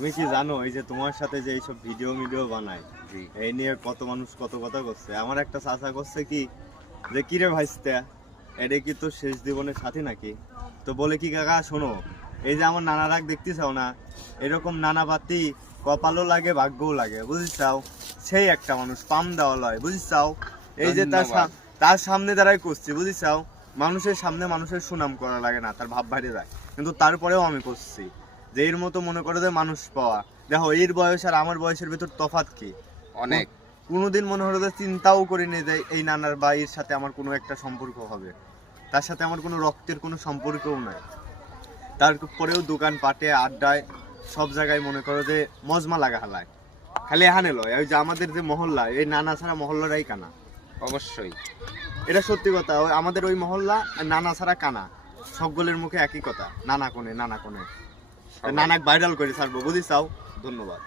তুমি কি জানো এই যে তোমার সাথে যে এইসব ভিডিও বানাই এই নিয়ে কত মানুষ কত কথা করছে। আমার একটা চাচা করছে কি যে কিরে ভাইস্তা এটা কি তোর শেষ জীবনের সাথী নাকি? তো বলে কি কাকা শোনো, এই যে আমার নানা রাগ দেখতে চাও না, এরকম নানা বাতি কপালও লাগে ভাগ্যও লাগে, বুঝিসাও? সেই একটা মানুষ পাম দেওয়া লয়, বুঝিসাও? এই যে তার সামনে দাঁড়াই করছি, বুঝিসাও? মানুষের সামনে মানুষের সুনাম করা লাগে না, তার ভাব বাইরে যায়, কিন্তু তারপরেও আমি করছি। যে এর মতো মনে করো যে মানুষ পাওয়া, দেখো এর বয়স আর আমার বয়সের ভিতর তফাৎ কি অনেক। কোনোদিন মনে হলো যে চিন্তাও করিনি যে এই নানার বা এর সাথে আমার কোনো একটা সম্পর্ক হবে। তার সাথে আমার কোনো রক্তের কোনো সম্পর্কও নাই। তারপরেও দোকান পাটে আড্ডায় সব জায়গায় মনে করো যে মজমা লাগা হালায়। খালি এখানে লয়, ওই যে আমাদের যে মহল্লা, এই নানা ছাড়া মহল্লাটাই কানা। অবশ্যই এটা সত্যি কথা, ওই আমাদের ওই মহল্লা নানা ছাড়া কানা। সকলের মুখে একই কথা, নানা কোণে নানা কোণে। নানাক ভাইরাল করে ছাড়বো, বুঝিসাও? ধন্যবাদ।